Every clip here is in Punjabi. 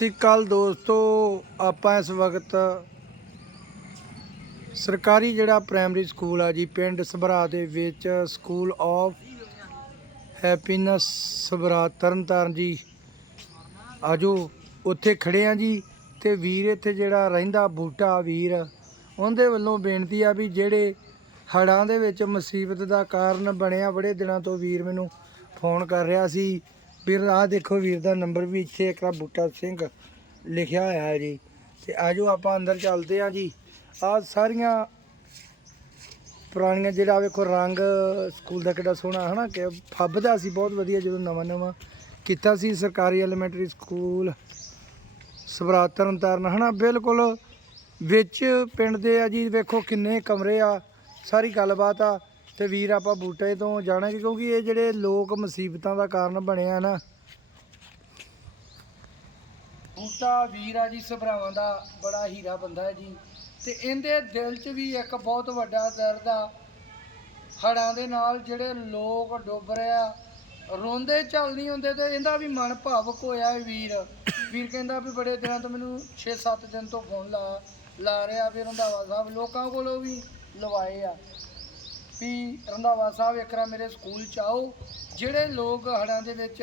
ਸ੍ਰੀ ਅਕਾਲ ਦੋਸਤੋ, ਆਪਾਂ ਇਸ ਵਕਤ ਸਰਕਾਰੀ ਜਿਹੜਾ ਪ੍ਰਾਇਮਰੀ ਸਕੂਲ ਆ ਜੀ, ਪਿੰਡ ਸਭਰਾ ਦੇ ਵਿੱਚ school of happiness Sabhra Tarn Taran ji. ਆਜੋ, ਉੱਥੇ ਖੜੇ ਆ ਜੀ ਤੇ ਵੀਰ ਇੱਥੇ ਜਿਹੜਾ ਰਹਿੰਦਾ ਬੂਟਾ ਵੀਰ, ਉਹਦੇ ਵੱਲੋਂ ਬੇਨਤੀ ਆ ਵੀ ਜਿਹੜੇ ਹੜਾਂ ਦੇ ਵਿੱਚ ਮੁਸੀਬਤ ਦਾ ਕਾਰਨ ਬਣਿਆ, ਬੜੇ ਦਿਨਾਂ ਤੋਂ ਵੀਰ ਮੈਨੂੰ ਫੋਨ ਕਰ ਰਿਹਾ ਸੀ। ਵੀਰ ਆਹ ਦੇਖੋ ਵੀਰ ਦਾ ਨੰਬਰ ਵੀ ਇੱਥੇ ਇੱਕਰਾ ਬੂਟਾ ਸਿੰਘ ਲਿਖਿਆ ਹੋਇਆ ਹੈ ਜੀ। ਤੇ ਆਜੋ ਆਪਾਂ ਅੰਦਰ ਚੱਲਦੇ ਆ ਜੀ। ਆਹ ਸਾਰੀਆਂ ਪੁਰਾਣੀਆਂ ਜਿਹੜਾ ਵੇਖੋ ਰੰਗ ਸਕੂਲ ਦਾ ਕਿੱਡਾ ਸੋਹਣਾ ਹਨਾ ਕਿ ਫੱਬਦਾ ਸੀ, ਬਹੁਤ ਵਧੀਆ ਜਦੋਂ ਨਵਾਂ ਨਵਾਂ ਕੀਤਾ ਸੀ ਸਰਕਾਰੀ ਐਲੀਮੈਂਟਰੀ ਸਕੂਲ ਸਵਰਾਤ ਤਰਨ ਤਾਰਨ ਹਨਾ, ਬਿਲਕੁਲ ਵਿੱਚ ਪਿੰਡ ਦੇ ਆ ਜੀ, ਵੇਖੋ ਕਿੰਨੇ ਕਮਰੇ ਆ, ਸਾਰੀ ਗੱਲਬਾਤ ਆ। ਤੇ ਵੀਰ ਆਪਾਂ ਬੂਟੇ ਤੋਂ ਜਾਣਾ ਕਿਉਂਕਿ ਇਹ ਜਿਹੜੇ ਲੋਕ ਮੁਸੀਬਤਾਂ ਦਾ ਕਾਰਨ ਬਣਿਆ ਨਾ। ਬੂਟਾ ਵੀਰ ਆ ਜੀ, ਸਭਰਾਵਾਂ ਦਾ ਬੜਾ ਹੀਰਾ ਬੰਦਾ ਹੈ ਜੀ। ਤੇ ਇਹਦੇ ਦਿਲ 'ਚ ਵੀ ਇੱਕ ਬਹੁਤ ਵੱਡਾ ਦਰਦ ਆ। ਹੜਾਂ ਦੇ ਨਾਲ ਜਿਹੜੇ ਲੋਕ ਡੁੱਬ ਰਹੇ ਆ, ਰੋਂਦੇ ਚੱਲ ਨਹੀਂ ਹੁੰਦੇ ਤੇ ਇਹਦਾ ਵੀ ਮਨ ਭਾਵਕ ਹੋਇਆ ਵੀਰ। ਵੀਰ ਕਹਿੰਦਾ ਵੀ ਬੜੇ ਦਿਨਾਂ ਤੋਂ ਮੈਨੂੰ 6-7 ਦਿਨ ਤੋਂ ਫੋਨ ਲਾ ਲਾ ਰਿਹਾ ਵੀ ਰੰਧਾਵਾ ਸਾਹਿਬ, ਲੋਕਾਂ ਕੋਲੋਂ ਵੀ ਲਵਾਏ ਆ। ਵੀ ਰੰਧਾਵਾ ਸਾਹਿਬ ਇੱਕਰਾ ਮੇਰੇ ਸਕੂਲ ਚ ਆਓ। ਜਿਹੜੇ ਲੋਕ ਹੜਾਂ ਦੇ ਵਿੱਚ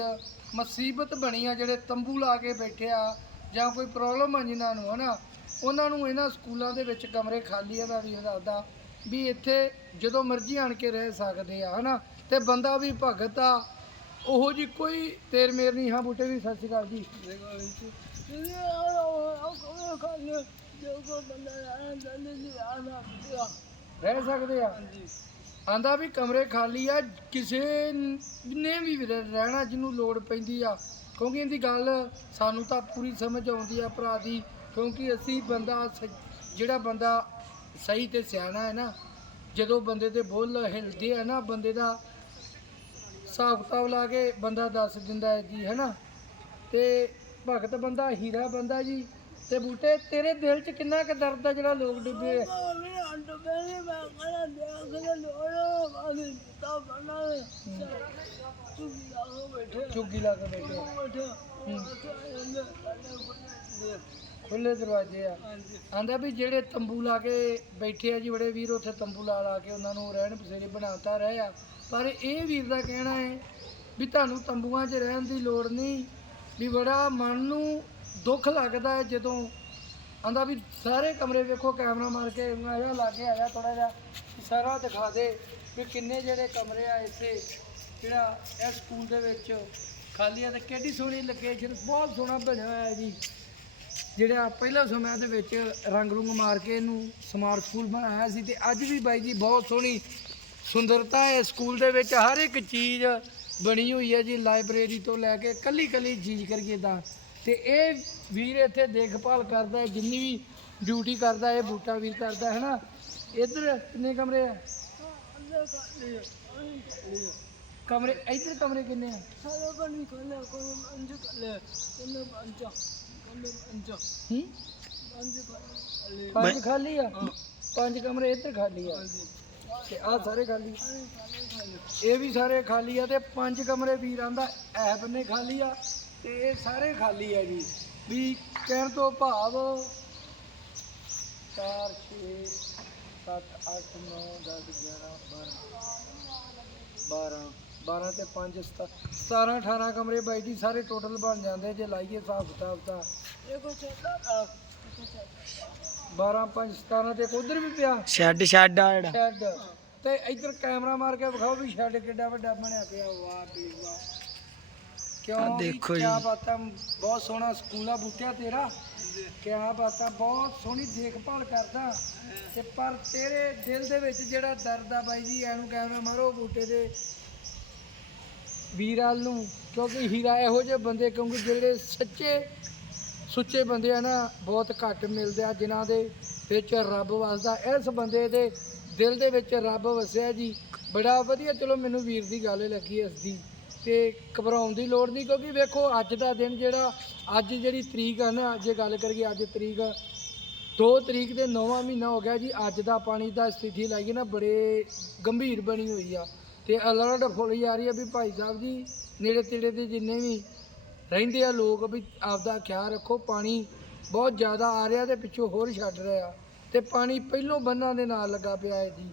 ਮੁਸੀਬਤ ਬਣੀ ਆ ਜਿਹੜੇ ਤੰਬੂ ਲਾ ਕੇ ਬੈਠੇ ਆ ਜਾਂ ਕੋਈ ਪ੍ਰੋਬਲਮ ਆ ਜਿਨ੍ਹਾਂ ਨੂੰ ਹਨਾ ਉਹਨਾਂ ਨੂੰ ਇਹਨਾਂ ਸਕੂਲਾਂ ਦੇ ਵਿੱਚ ਕਮਰੇ ਖਾਲੀ ਆ ਦਾ ਵੀ ਦੱਸਦਾ ਵੀ ਇੱਥੇ ਜਦੋਂ ਮਰਜ਼ੀ ਆਣ ਕੇ ਰਹਿ ਸਕਦੇ ਆ ਹਨਾ ਤੇ ਬੰਦਾ ਵੀ ਭਗਤ ਆ। ਉਹੋ ਜੀ ਕੋਈ ਤੇਰ ਮੇਰ ਨਹੀਂ ਹਾਂ ਬੂਟੇ ਵੀ ਸਤਿ ਸ਼੍ਰੀ ਅਕਾਲ ਜੀ। ਰਹਿ ਸਕਦੇ ਆ। ਆਂਦਾ ਵੀ ਕਮਰੇ ਖਾਲੀ ਆ, ਕਿਸੇ ਨੇ ਵੀ ਵੀਰੇ ਰਹਿਣਾ ਜਿਹਨੂੰ ਲੋੜ ਪੈਂਦੀ ਆ। ਕਿਉਂਕਿ ਇਹਦੀ ਗੱਲ ਸਾਨੂੰ ਤਾਂ ਪੂਰੀ ਸਮਝ ਆਉਂਦੀ ਆ ਭਰਾ ਦੀ, ਕਿਉਂਕਿ ਅਸੀਂ ਬੰਦਾ ਸ- ਜਿਹੜਾ ਬੰਦਾ ਸਹੀ ਤੇ ਸਿਆਣਾ ਹੈ ਨਾ, ਜਦੋਂ ਬੰਦੇ ਦੇ ਬੋਲ ਹਿਲਦੇ ਆ ਨਾ, ਬੰਦੇ ਦਾ ਹਿਸਾਬ ਕਿਤਾਬ ਲਾ ਕੇ ਬੰਦਾ ਦੱਸ ਦਿੰਦਾ ਹੈ ਜੀ ਹੈਨਾ ਤੇ ਭਗਤ ਬੰਦਾ, ਹੀਰਾ ਬੰਦਾ ਜੀ। ਤੇ ਬੂਟੇ, ਤੇਰੇ ਦਿਲ 'ਚ ਕਿੰਨਾ ਕੁ ਦਰਦ ਆ ਜਿਹੜਾ ਲੋਕ ਡੁੱਬੇ ਆ? ਚੁੱਗੀ ਲਾ ਕੇ ਬੈਠੇ ਖੁੱਲੇ ਦਰਵਾਜ਼ੇ ਆ। ਆਂਦਾ ਵੀ ਜਿਹੜੇ ਤੰਬੂ ਲਾ ਕੇ ਬੈਠੇ ਆ ਜੀ, ਬੜੇ ਵੀਰ ਉੱਥੇ ਤੰਬੂ ਲਾ ਲਾ ਕੇ ਉਹਨਾਂ ਨੂੰ ਰਹਿਣ ਬਸੇਰੇ ਬਣਾਤਾ ਰਹੇ ਆ। ਪਰ ਇਹ ਵੀਰ ਦਾ ਕਹਿਣਾ ਹੈ ਵੀ ਤੁਹਾਨੂੰ ਤੰਬੂਆਂ 'ਚ ਰਹਿਣ ਦੀ ਲੋੜ ਨਹੀਂ, ਵੀ ਬੜਾ ਮਨ ਨੂੰ ਦੁੱਖ ਲੱਗਦਾ ਹੈ ਜਦੋਂ ਆਂਦਾ ਵੀ ਸਾਰੇ ਕਮਰੇ ਵੇਖੋ, ਕੈਮਰਾ ਮਾਰ ਕੇ ਆਇਆ ਲਾਗੇ ਆਇਆ ਥੋੜਾ ਜਿਹਾ ਸਾਰਾ ਦਿਖਾ ਦੇ ਵੀ ਕਿੰਨੇ ਜਿਹੜੇ ਕਮਰੇ ਆ ਇੱਥੇ, ਜਿਹੜਾ ਇਸ ਸਕੂਲ ਦੇ ਵਿੱਚ ਖਾਲੀ ਆ ਤੇ ਕਿੱਡੀ ਸੋਹਣੀ ਲੋਕੇਸ਼ਨ ਬਹੁਤ ਸੋਹਣਾ ਬਣਿਆ ਹੋਇਆ ਹੈ ਜੀ। ਜਿਹੜਾ ਪਹਿਲਾ ਸਮੇਂ ਦੇ ਵਿੱਚ ਰੰਗ ਰੁੰਗ ਮਾਰ ਕੇ ਇਹਨੂੰ ਸਮਾਰਟ ਸਕੂਲ ਬਣਾਇਆ ਸੀ ਤੇ ਅੱਜ ਵੀ ਬਾਈ ਜੀ ਬਹੁਤ ਸੋਹਣੀ ਸੁੰਦਰਤਾ ਹੈ ਸਕੂਲ ਦੇ ਵਿੱਚ, ਹਰ ਇੱਕ ਚੀਜ਼ ਬਣੀ ਹੋਈ ਹੈ ਜੀ ਲਾਇਬ੍ਰੇਰੀ ਤੋਂ ਲੈ ਕੇ ਕੱਲੀ ਕੱਲੀ ਚੀਜ਼ ਕਰੀਏ ਤਾਂ। ਤੇ ਇਹ ਵੀਰ ਇੱਥੇ ਦੇਖਭਾਲ ਕਰਦਾ ਹੈ ਜਿੰਨੀ ਵੀ ਡਿਊਟੀ ਕਰਦਾ ਇਹ ਬੂਟਾ ਵੀਰ ਕਰਦਾ ਹੈ ਨਾ ਇੱਧਰ ਕਿੰਨੇ ਕਮਰੇ ਆ? ਕਮਰੇ ਇੱਧਰ ਕਮਰੇ ਕਿੰਨੇ ਆ? ਹੂੰ? ਪੰਜ ਖਾਲੀ ਆ? ਪੰਜ ਕਮਰੇ ਇੱਧਰ ਖਾਲੀ ਆ। ਤੇ ਆ ਸਾਰੇ ਖਾਲੀ ਇਹ ਵੀ ਸਾਰੇ ਖਾਲੀ ਆ ਤੇ ਪੰਜ ਕਮਰੇ ਵੀਰਾਂ ਦਾ ਐ ਬੰਨੇ ਖਾਲੀ ਆ। ਤੇ ਇਹ ਸਾਰੇ ਖਾਲੀ ਆ ਜੀ। ਵੀ ਕਹਿਣ ਤੋਂ ਭਾਵ 4 6 7 8 9 10 11 12 12 12 ਤੇ 5 17 18 ਕਮਰੇ ਬਾਈ ਜੀ ਸਾਰੇ ਟੋਟਲ ਬਣ ਜਾਂਦੇ। ਜੇ ਲਾਈਏ ਹਿਸਾਬ ਕਿਤਾਬ ਤਾਂ। 12 5 17 ਤੇ ਉਧਰ ਵੀ ਪਿਆ। ਸ਼ੈੱਡ ਸ਼ੈੱਡ ਆ ਜਿਹੜਾ। ਸ਼ੈੱਡ ਤੇ ਇੱਧਰ ਕੈਮਰਾ ਮਾਰ ਕੇ ਵਿਖਾਓ ਵੀ ਸ਼ੈੱਡ ਕਿੱਡਾ ਵੱਡਾ ਬਣਿਆ ਪਿਆ। ਵਾਹ ਵੀ ਵਾਹ। ਕਿਉਂ ਦੇਖੋ ਜੀ। ਕਿਆ ਬਾਤਾਂ ਬਹੁਤ ਸੋਹਣਾ ਸਕੂਲ ਆ ਬੂਟਿਆ ਤੇਰਾ। ਕਿਆ ਬਾਤਾਂ ਬਹੁਤ ਸੋਹਣੀ ਦੇਖਭਾਲ ਕਰਦਾ। ਤੇ ਪਰ ਤੇਰੇ ਦਿਲ ਦੇ ਵਿੱਚ ਜਿਹੜਾ ਦਰਦ ਆ ਬਾਈ ਜੀ ਐਨੂੰ ਕੈਮਰਾ ਮਾਰੋ ਬੂਟੇ ਦੇ। ਵੀਰਾਲ ਨੂੰ ਕਿਉਂਕਿ ਹੀਰਾ ਇਹੋ ਜਿਹੇ ਬੰਦੇ ਕਿਉਂਕਿ ਜਿਹੜੇ ਸੱਚੇ ਸੁੱਚੇ ਬੰਦੇ ਆ ਨਾ ਬਹੁਤ ਘੱਟ ਮਿਲਦੇ ਆ ਜਿਨ੍ਹਾਂ ਦੇ ਵਿੱਚ ਰੱਬ ਵਸਦਾ। ਇਸ ਬੰਦੇ ਦੇ ਦਿਲ ਦੇ ਵਿੱਚ ਰੱਬ ਵਸਿਆ ਜੀ। ਬੜਾ ਵਧੀਆ ਚਲੋ ਮੈਨੂੰ ਵੀਰ ਦੀ ਗੱਲ ਲੱਗੀ ਇਸ ਦੀ। ਤੇ ਘਬਰਾਉਣ ਦੀ ਲੋੜ ਨਹੀਂ, ਕਿਉਂਕਿ ਵੇਖੋ ਅੱਜ ਦਾ ਦਿਨ ਜਿਹੜਾ, ਅੱਜ ਜਿਹੜੀ ਤਰੀਕ ਆ ਨਾ, ਜੇ ਗੱਲ ਕਰੀਏ ਅੱਜ ਤਰੀਕ 2 ਤਰੀਕ ਦੇ 9ਵਾਂ ਮਹੀਨਾ ਹੋ ਗਿਆ ਜੀ, ਅੱਜ ਦਾ ਪਾਣੀ ਦਾ ਸਥਿਤੀ ਲਾਈਏ ਨਾ, ਬੜੇ ਗੰਭੀਰ ਬਣੀ ਹੋਈ ਆ। ਤੇ ਅਲਰਟ ਫੁੱਲ ਆ ਰਹੀ ਆ ਵੀ ਭਾਈ ਸਾਹਿਬ ਜੀ, ਨੇੜੇ ਤੇੜੇ ਦੇ ਜਿੰਨੇ ਵੀ ਰਹਿੰਦੇ ਆ ਲੋਕ, ਵੀ ਆਪਦਾ ਖਿਆਲ ਰੱਖੋ, ਪਾਣੀ ਬਹੁਤ ਜ਼ਿਆਦਾ ਆ ਰਿਹਾ ਤੇ ਪਿੱਛੋਂ ਹੋਰ ਛੱਡ ਰਿਹਾ ਤੇ ਪਾਣੀ ਪਹਿਲੋਂ ਬੰਨਾਂ ਦੇ ਨਾਲ ਲੱਗਾ ਪਿਆ ਹੈ ਜੀ।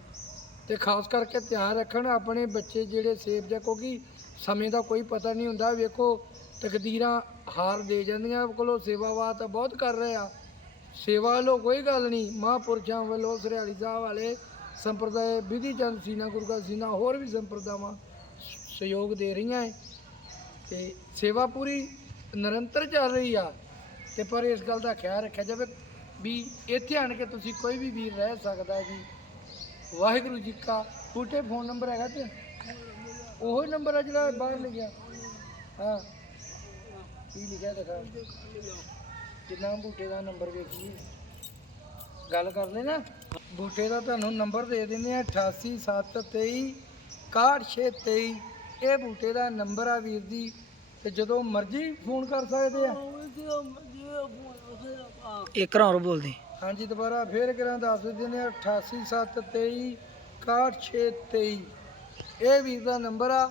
ਤੇ ਖਾਸ ਕਰਕੇ ਧਿਆਨ ਰੱਖਣ ਆਪਣੇ ਬੱਚੇ ਜਿਹੜੇ ਸੇਫ ਜਾਂ ਕਿਉਂਕਿ ਸਮੇਂ ਦਾ ਕੋਈ ਪਤਾ ਨਹੀਂ ਹੁੰਦਾ। ਵੇਖੋ, ਤਕਦੀਰਾਂ ਹਾਰ ਦੇ ਜਾਂਦੀਆਂ ਕੋਲੋਂ ਸੇਵਾਵਾ ਤਾਂ ਬਹੁਤ ਕਰ ਰਹੇ ਆ। ਸੇਵਾ ਵੱਲੋਂ ਕੋਈ ਗੱਲ ਨਹੀਂ ਮਹਾਂਪੁਰਸ਼ਾਂ ਵੱਲੋਂ ਸਰਿਆਲੀ ਸਾਹਿਬ ਵਾਲੇ ਸੰਪਰਦਾਇ ਵਿਧੀ ਚੰਦ ਸੀਨਾ, ਗੁਰੂ ਕਾ ਸੀਨਾ, ਹੋਰ ਵੀ ਸੰਪਰਦਾਵਾਂ ਸਹਿਯੋਗ ਦੇ ਰਹੀਆਂ ਹੈ ਤੇ ਸੇਵਾ ਪੂਰੀ ਨਿਰੰਤਰ ਚੱਲ ਰਹੀ ਆ। ਤੇ ਪਰ ਇਸ ਗੱਲ ਦਾ ਖਿਆਲ ਰੱਖਿਆ ਜਾਵੇ ਵੀ ਇੱਥੇ ਆਣ ਕੇ ਤੁਸੀਂ ਕੋਈ ਵੀ ਵੀਰ ਰਹਿ ਸਕਦਾ ਜੀ। ਵਾਹਿਗੁਰੂ ਜੀ ਕਾ ਬੂਟੇ ਫੋਨ ਨੰਬਰ ਹੈਗਾ ਤੇ ਉਹੋ ਹੀ ਨੰਬਰ ਆ ਜਿਹੜਾ ਬਾਹਰ ਲਿਖਿਆ ਹਾਂ। ਕੀ ਲਿਖਿਆ ਦਿਖਾ ਜਿੰਨਾ ਬੂਟੇ ਦਾ ਨੰਬਰ ਵੇਖੀਏ। ਗੱਲ ਕਰ ਲੈ ਨਾ। ਬੂਟੇ ਦਾ ਤੁਹਾਨੂੰ ਨੰਬਰ ਦੇ ਦਿੰਦੇ ਆ 88723 623 ਇਹ ਬੂਟੇ ਦਾ ਨੰਬਰ ਆ ਵੀਰ ਦੀ ਤੇ ਜਦੋਂ ਮਰਜ਼ੀ ਫੋਨ ਕਰ ਸਕਦੇ ਆ। ਇੱਕ ਹੋਰ ਬੋਲਦੇ। ਹਾਂਜੀ ਦੁਬਾਰਾ ਫੇਰ ਕਰਾਂ ਦੱਸ ਦਿੰਦੇ ਆ। 88723 623 ਇਹ ਵੀਰ ਦਾ ਨੰਬਰ ਆ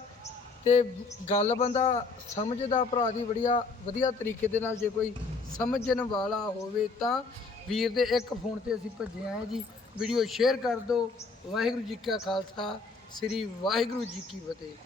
ਤੇ ਗੱਲ ਬੰਦਾ ਸਮਝਦਾ, ਭਰਾ ਦੀ ਬੜੀਆ ਵਧੀਆ ਤਰੀਕੇ ਦੇ ਨਾਲ ਜੇ ਕੋਈ ਸਮਝਣ ਵਾਲਾ ਹੋਵੇ ਤਾਂ ਵੀਰ ਦੇ ਇੱਕ ਫੋਨ ਤੇ ਅਸੀਂ ਭੱਜੇ ਆਏ ਜੀ। ਵੀਡੀਓ ਸ਼ੇਅਰ ਕਰ ਦਿਓ। ਵਾਹਿਗੁਰੂ ਜੀ ਕਾ ਖਾਲਸਾ, ਸ੍ਰੀ ਵਾਹਿਗੁਰੂ ਜੀ ਕੀ ਫਤਿਹ।